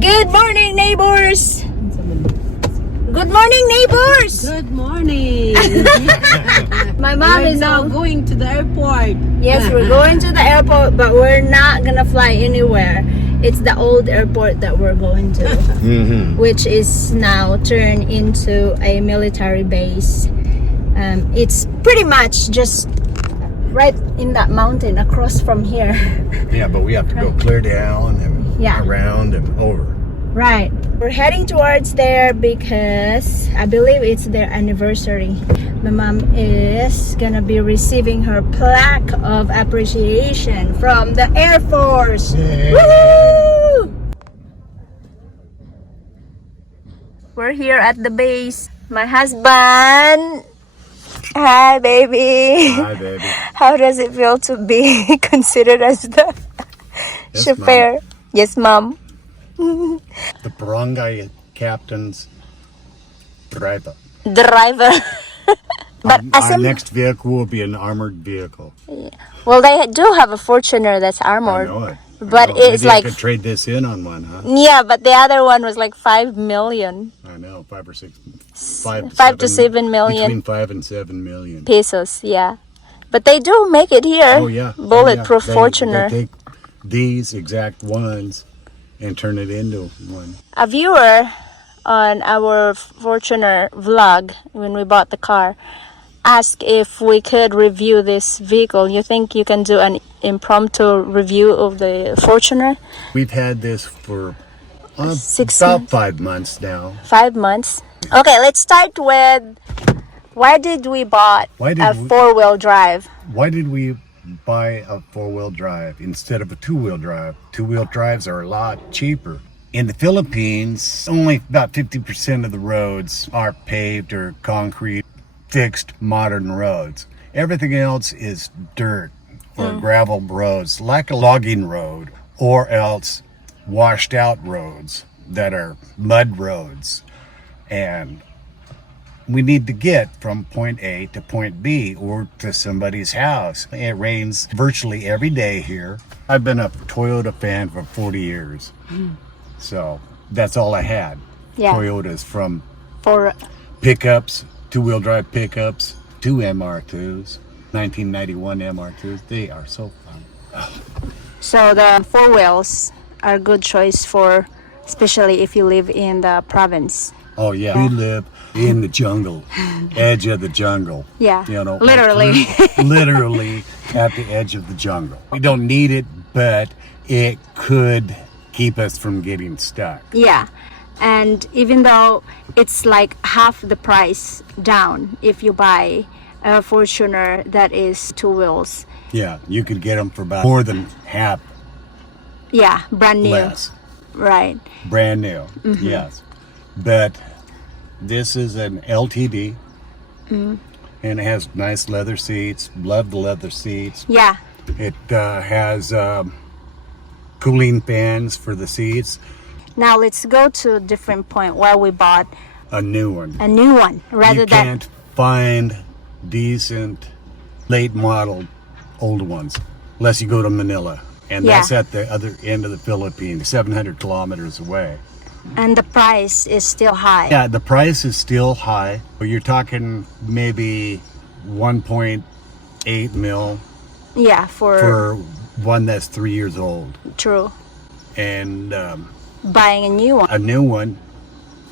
Good morning, neighbors! Good morning, neighbors! Good morning. My mom We're is now going to the airport. Yes, we're going to the airport, but we're not gonna fly anywhere. It's the old airport that we're going to, which is now turned into a military base. It's pretty much just right in that mountain across from here. Yeah, but we have to go clear down and around and over. Right. We're heading towards there because I believe it's their anniversary. My mom is gonna be receiving her plaque of appreciation from the Air Force. Yay. Woo! We're here at the base. My husband. Hi, baby. Hi, baby. How does it feel to be considered as the chauffeur? Yes, mom. The barangay captain's driver. But Our next vehicle will be an armored vehicle. well, they do have a Fortuner that's armored. I know it. But it's Maybe like I could trade this in on one, huh? yeah, but the other one was like 5 million I know, 5 or 6, 5 to 7 million between 5 and 7 million. pesos. Yeah, but they do make it here. Oh yeah, Bulletproof They Fortuner. take these exact ones and turn it into one. A viewer on our Fortuner vlog when we bought the car asked if we could review this vehicle. You think you can do an impromptu review of the Fortuner? We've had this for about 5 months now. 5 months. Okay, let's start with why did we bought a 4-wheel drive? Why did we buy a 4-wheel drive instead of a 2-wheel drive? 2-wheel drives are a lot cheaper. In the Philippines, only about 50% of the roads are paved or concrete, fixed modern roads. Everything else is dirt or gravel roads, like a logging road, or else washed out roads that are mud roads. And we need to get from point A to point B or to somebody's house. It rains virtually every day here. I've been a Toyota fan for 40 years. So that's all I had. Yeah. Toyotas, from For pickups, 2-wheel drive pickups, to MR2s, 1991 MR2s. They are so fun. so the 4 wheels are a good choice for, especially if you live in the province. Oh yeah, we live in the jungle, edge of the jungle. Yeah, you know, literally. literally at the edge of the jungle. We don't need it, but it could keep us from getting stuck. Yeah, and even though it's like half the price down if you buy a Fortuner that is 2 wheels. Yeah, you could get them for about more than half Yeah, brand new. less. Right. Brand new, yes. But this is an LTD, and it has nice leather seats. Love the leather seats. Yeah. It has cooling fans for the seats. Now let's go to a different point where we bought A new one. a new one rather You than can't find decent late model old ones unless you go to Manila. And that's at the other end of the Philippines, 700 kilometers away. and the price is still high. Yeah, the price is still high. You're talking maybe 1.8 mil Yeah, for one that's 3 years old. true. And Buying a new one. a new one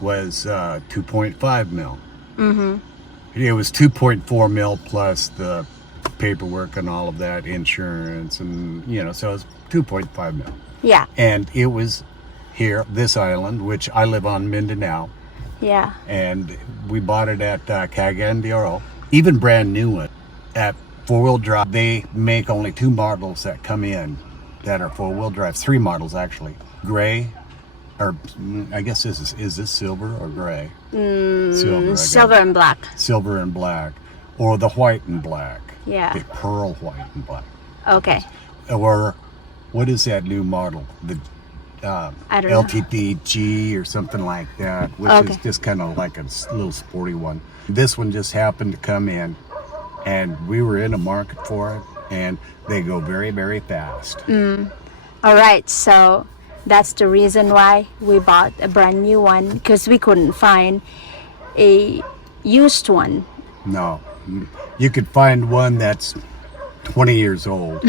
was 2.5 mil. It was 2.4 mil plus the paperwork and all of that, insurance, and so it's 2.5 mil. Yeah. And it was here, this island, which I live on Mindanao, Yeah. and we bought it at Cagayan de Oro. Even brand new one at 4-wheel drive. They make only 2 models that come in that are 4-wheel drive. 3 models actually. Gray, or I guess is this silver or gray? Silver. I guess. Silver and black. Silver and black, or the white and black. Yeah. The pearl white and black. Okay. Or what is that new model? The I don't know. LTPG or something like that, which is just kind of like a little sporty one. This one just happened to come in, and we were in a market for it, and they go very, very fast. All right, so That's the reason why we bought a brand new one, because we couldn't find a used one. No. You could find one that's 20 years old.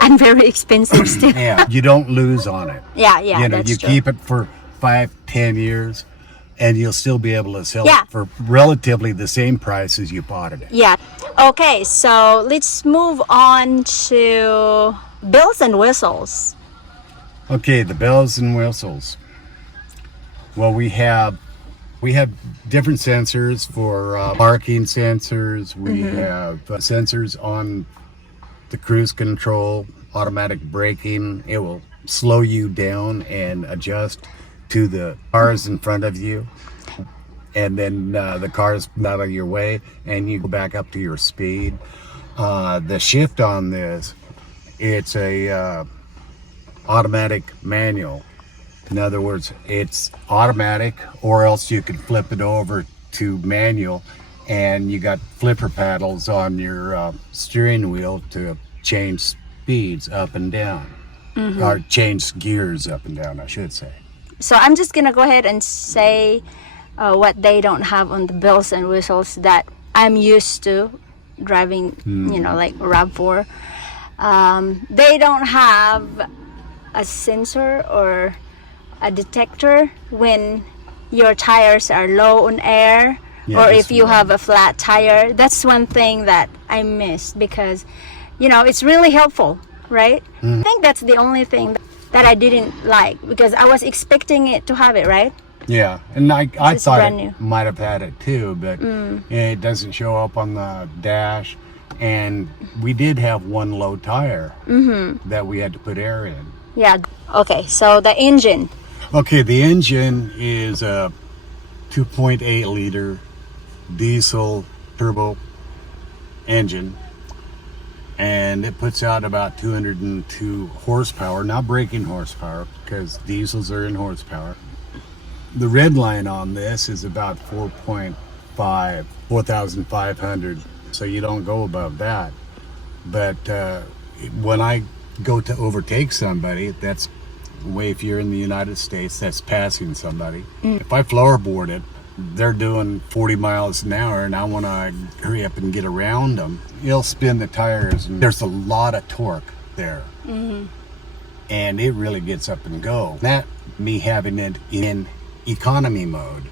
And very expensive still. Yeah, you don't lose on it. Yeah, You know, that's you true. keep it for 5-10 years, and you'll still be able to sell Yeah. it for relatively the same price as you bought it at. Yeah. Okay, so let's move on to bells and whistles. Okay, the bells and whistles. Well, we have different sensors for parking sensors. We have sensors on the cruise control, automatic braking. It will slow you down and adjust to the cars in front of you. And then the car's out of your way and you go back up to your speed. The shift on this, it's a automatic manual. In other words, it's automatic, or else you can flip it over to manual, and you got flipper paddles on your steering wheel to change speeds up and down, or change gears up and down, I should say. So I'm just gonna go ahead and say what they don't have on the bells and whistles that I'm used to driving, you know, like RAV4. They don't have a sensor or a detector when your tires are low on air, Yeah, or that's if you right. have a flat tire. That's one thing that I missed, because, you know, it's really helpful, right? I think that's the only thing that I didn't like, because I was expecting it to have it, right? Yeah, and I It's thought brand it new. might have had it too, but it doesn't show up on the dash. And we did have one low tire that we had to put air in. Yeah. Okay, so the engine. Okay, the engine is a 2.8 liter diesel turbo engine, and it puts out about 202 horsepower, not braking horsepower, because diesels are in horsepower. The red line on this is about 4,500, so you don't go above that. But when I go to overtake somebody, that's way, if you're in the United States, that's passing somebody. If I floorboard it, they're doing 40 miles an hour and I want to hurry up and get around them, it'll spin the tires, and there's a lot of torque there. And it really gets up and go. That, me having it in economy mode.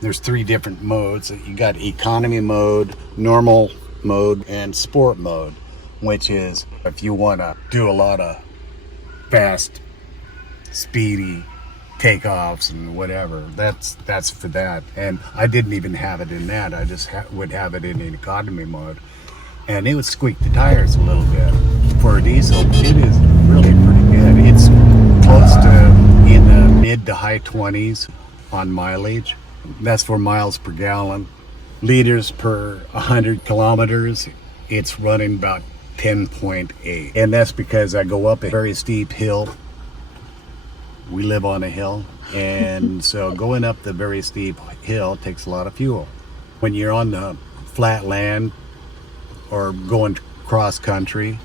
There's 3 different modes. You got economy mode, normal mode, and sport mode, which is if you want to do a lot of fast, speedy takeoffs and whatever, that's for that. And I didn't even have it in that. I just would have it in economy mode, and it would squeak the tires a little bit. For a diesel, it is really pretty good. It's close to in the mid to high 20s on mileage. That's for miles per gallon. Liters per 100 kilometers, it's running about 10.8. And that's because I go up a very steep hill. We live on a hill, and so going up the very steep hill takes a lot of fuel. When you're on the flat land or going cross country,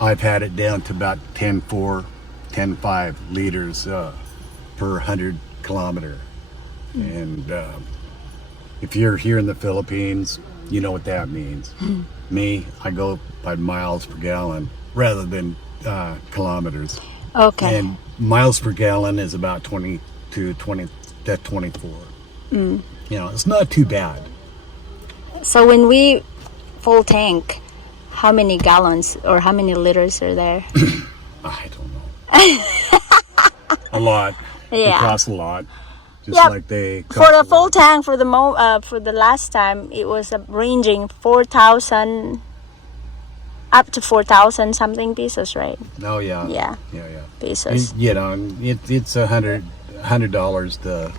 I've had it down to about 10.4, 10.5 liters per 100 kilometer. And if you're here in the Philippines, you know what that means. Me, I go by miles per gallon rather than kilometers. Okay. And miles per gallon is about 20 to 24. You know, it's not too bad. So when we full tank, how many gallons or how many liters are there? I don't know. A lot. It Yeah. costs a lot. Just Yep. like they For the full tank, for the last time, it was ranging 4,000 up to 4,000 something pesos, right? Oh yeah. Yeah, Yeah. pesos. You know, it's $100 to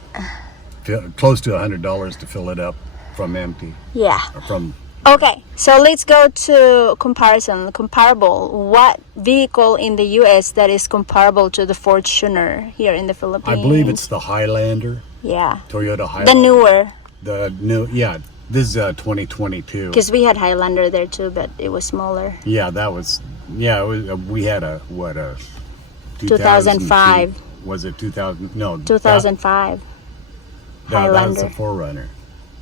close to $100 to fill it up from empty. Yeah. Or from Okay, so let's go to comparable. What vehicle in the U.S. that is comparable to the Fortuner here in the Philippines? I believe it's the Highlander, Yeah, Toyota Highlander. the newer, The new, yeah. This is 2022. because we had Highlander there too, but it was smaller. Yeah, that was, yeah. It was, we had a 2005. Was it 2000? No, 2005 that was Highlander. a 4Runner.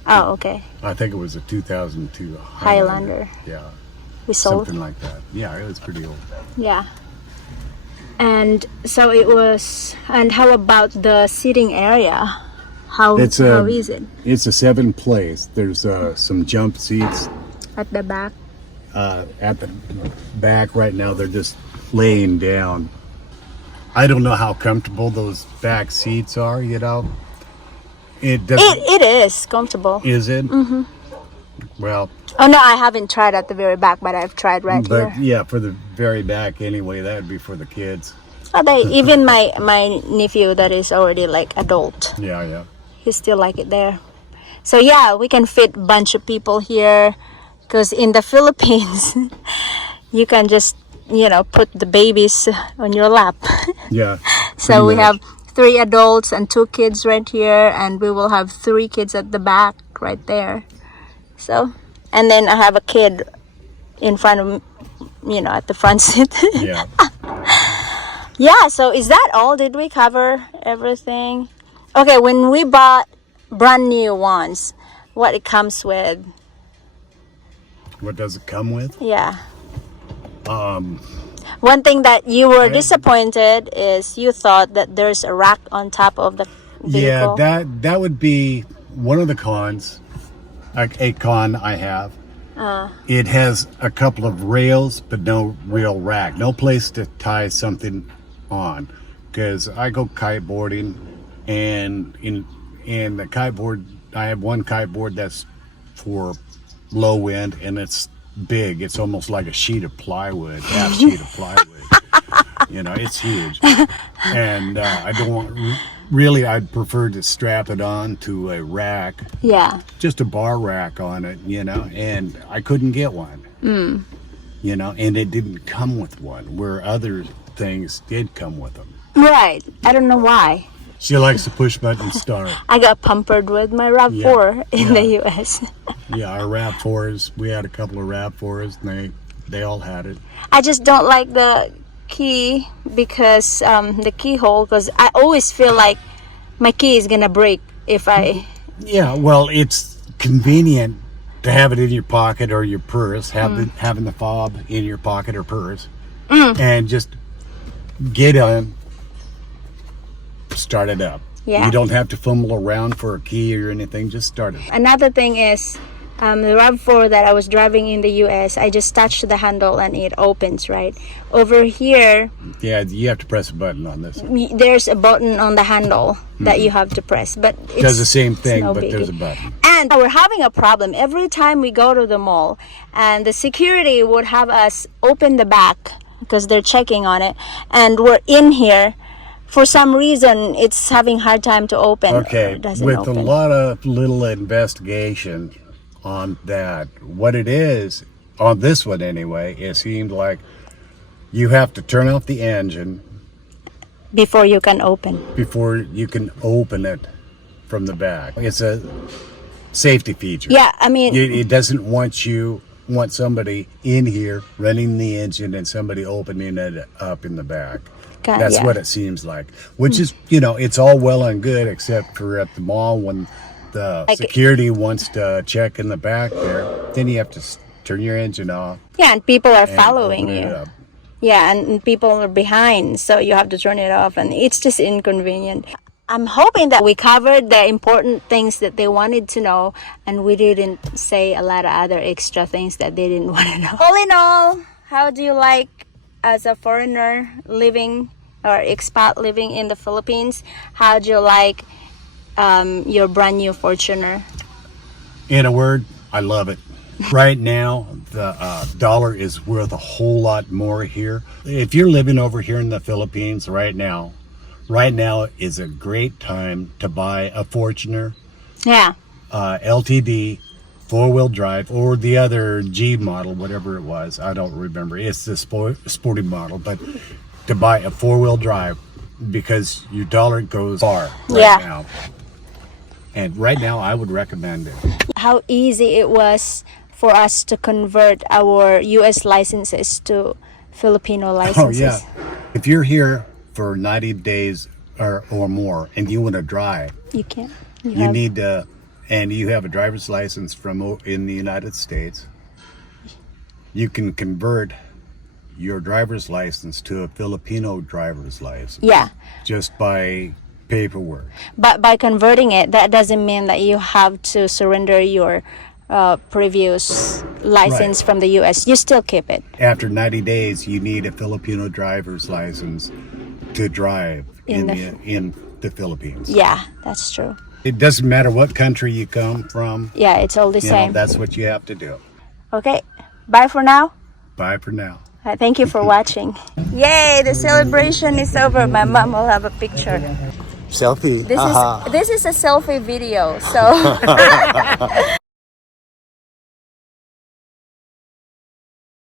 Oh, okay. I think it was a 2002 Highlander. Yeah, We sold. something like that. Yeah, it was pretty old. Yeah. And so it was. And how about the seating area? How is it It's a 7-place. There's some jump seats at the back? at the back. Right now they're just laying down. I don't know how comfortable those back seats are, you know. It doesn't. It is comfortable. Is it? Mm-hmm. Well, Oh no, I haven't tried at the very back, but I've tried right but here. yeah, for the very back anyway, that would be for the kids. Oh, even my nephew that is already like adult, Yeah. he still like it there. So yeah, we can fit a bunch of people here, because in the Philippines, you can just put the babies on your lap. Yeah. So we pretty much. have 3 adults and 2 kids right here, and we will have 3 kids at the back right there. So, and then I have a kid in front of, at the front seat. Yeah. Yeah, so is that all? Did we cover everything? Okay, when we bought brand new ones, what it comes with? What does it come with? Yeah. One thing that you were disappointed is you thought that there's a rack on top of the vehicle. Yeah, that would be one of the cons. Like a con I have. It has a couple of rails, but no real rack. No place to tie something on. Because I go kiteboarding, and in the kiteboard, I have one kiteboard that's for low wind, and it's big. It's almost like a sheet of plywood, half sheet of plywood. It's huge. And I don't want, really, I'd prefer to strap it on to a rack. Yeah. Just a bar rack on it, and I couldn't get one. And it didn't come with one, where other things did come with them. Right. I don't know why. She likes to push button start. I got pampered with my RAV4 in the US. Yeah, our RAV4s, we had a couple of RAV4s, and they all had it. I just don't like the key, because the keyhole, because I always feel like my key is gonna break if I... Yeah, well, it's convenient to have it in your pocket or your purse, having the fob in your pocket or purse, and just get on, start it up. Yeah. You don't have to fumble around for a key or anything, just start it. Another thing is, the RAV4 that I was driving in the US, I just touched the handle and it opens, right? Over here, Yeah, you have to press a button on this. there's a button on the handle that you have to press, but it Does the same thing, no but biggie. there's a button. And we're having a problem every time we go to the mall, and the security would have us open the back because they're checking on it, and we're in here. For some reason, it's having hard time to open. Okay, It doesn't with open. a lot of little investigation on that, what it is, on this one anyway, it seemed like you have to turn off the engine Before you can open. before you can open it from the back. It's a safety feature. Yeah, I mean, It doesn't want somebody in here running the engine and somebody opening it up in the back. That's yeah. what it seems like. Which is, it's all well and good, except for at the mall when the security wants to check in the back there. Then you have to turn your engine off. Yeah, and people are and following open it you. up. Yeah, and people are behind, so you have to turn it off, and it's just inconvenient. I'm hoping that we covered the important things that they wanted to know, and we didn't say a lot of other extra things that they didn't want to know. All in all, how do you like, as a foreigner living or expat living in the Philippines, how do you like your brand new Fortuner? In a word, I love it. Right now, the dollar is worth a whole lot more here. If you're living over here in the Philippines right now is a great time to buy a Fortuner, Yeah. LTD, 4-wheel drive, or the other G model, whatever it was. I don't remember. It's the sporty model, but to buy a 4-wheel drive, because your dollar goes far right now. And right now, I would recommend it. How easy it was for us to convert our US licenses to Filipino licenses. Oh, yeah. If you're here for 90 days or more, and you want to drive, You can't. you need to, and you have a driver's license in the United States, you can convert your driver's license to a Filipino driver's license. Yeah. Just by paperwork. But by converting it, that doesn't mean that you have to surrender your previous license from the U.S. You still keep it. After 90 days, you need a Filipino driver's license to drive in the Philippines. Yeah, that's true. It doesn't matter what country you come from. Yeah, it's all the same. That's what you have to do. Okay, bye for now. Bye for now. Thank you for watching. Yay, the celebration is over. My mom will have a picture. Selfie. This is a selfie video, so